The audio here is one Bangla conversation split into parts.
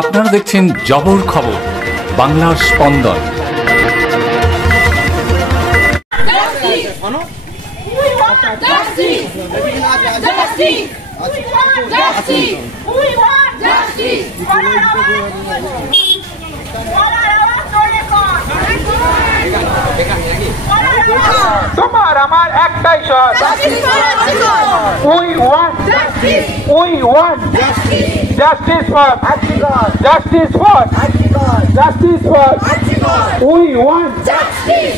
আপনারা দেখছেন জবর খবর, বাংলার স্পন্দন। তোমার আমার একটাই shot, we want justice for justice for justice for we want justice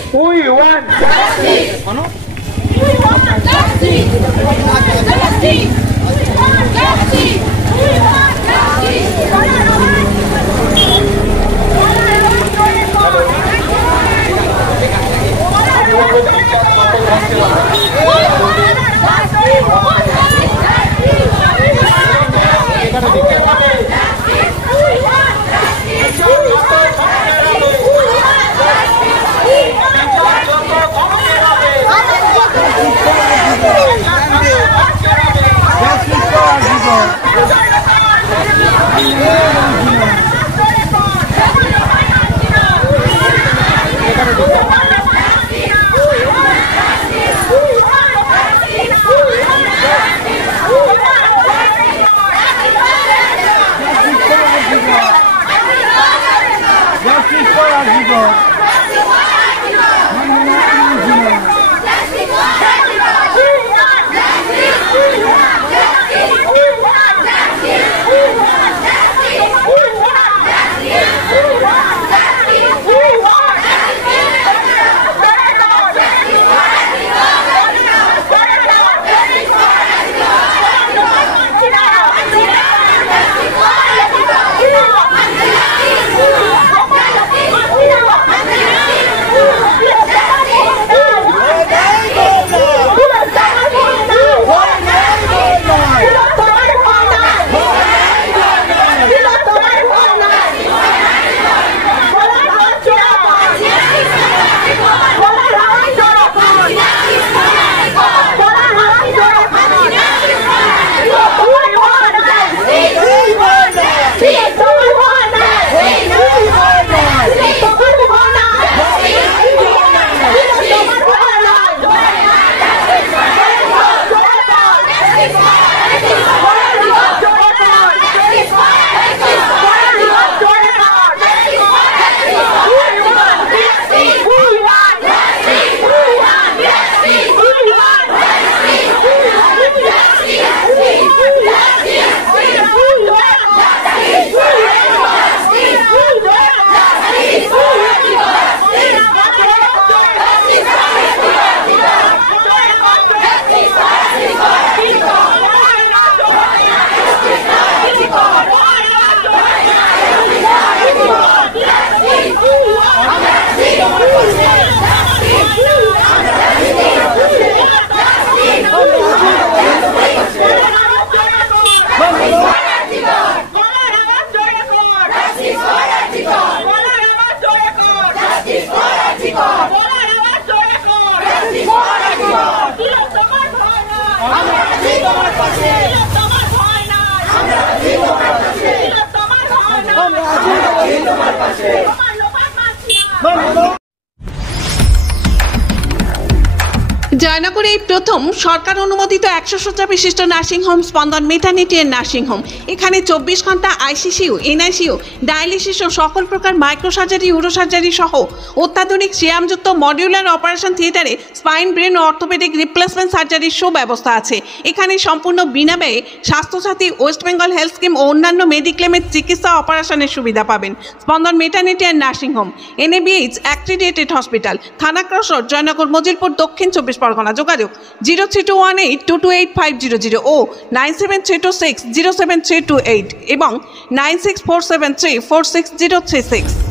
জয়নগরে প্রথম সরকার অনুমোদিত 100 শয্যা বিশিষ্ট নার্সিং হোম স্পন্দন মেটার্নিটি এন্ড নার্সিং হোম। এখানে 24 ঘন্টা আইসিসিউ, এনআইসিউ, ডায়ালিসিস ও সকল প্রকার মাইক্রোসার্জারি, ইউরোসার্জারি সহ অত্যাধুনিক সিয়ামযুক্ত মডিউলার অপারেশন থিয়েটারে স্পাইন, ব্রেন ও অর্থোপেডিক রিপ্লেসমেন্ট সার্জারির সুব্যবস্থা আছে। এখানে সম্পূর্ণ বিনা ব্যয়ে Swasthyasathi, west Bengal health scheme ও অন্যান্য মেডিক্লেমের চিকিৎসা অপারেশনের সুবিধা পাবেন। Spandan maternity and nursing home, NABH accredited hospital, থানা ক্রস রোড, জয়নগর, মজিলপুর, দক্ষিণ 24 পরগনা। যোগাযোগ 0321822850 ও 9732607328 এবং 9647346036।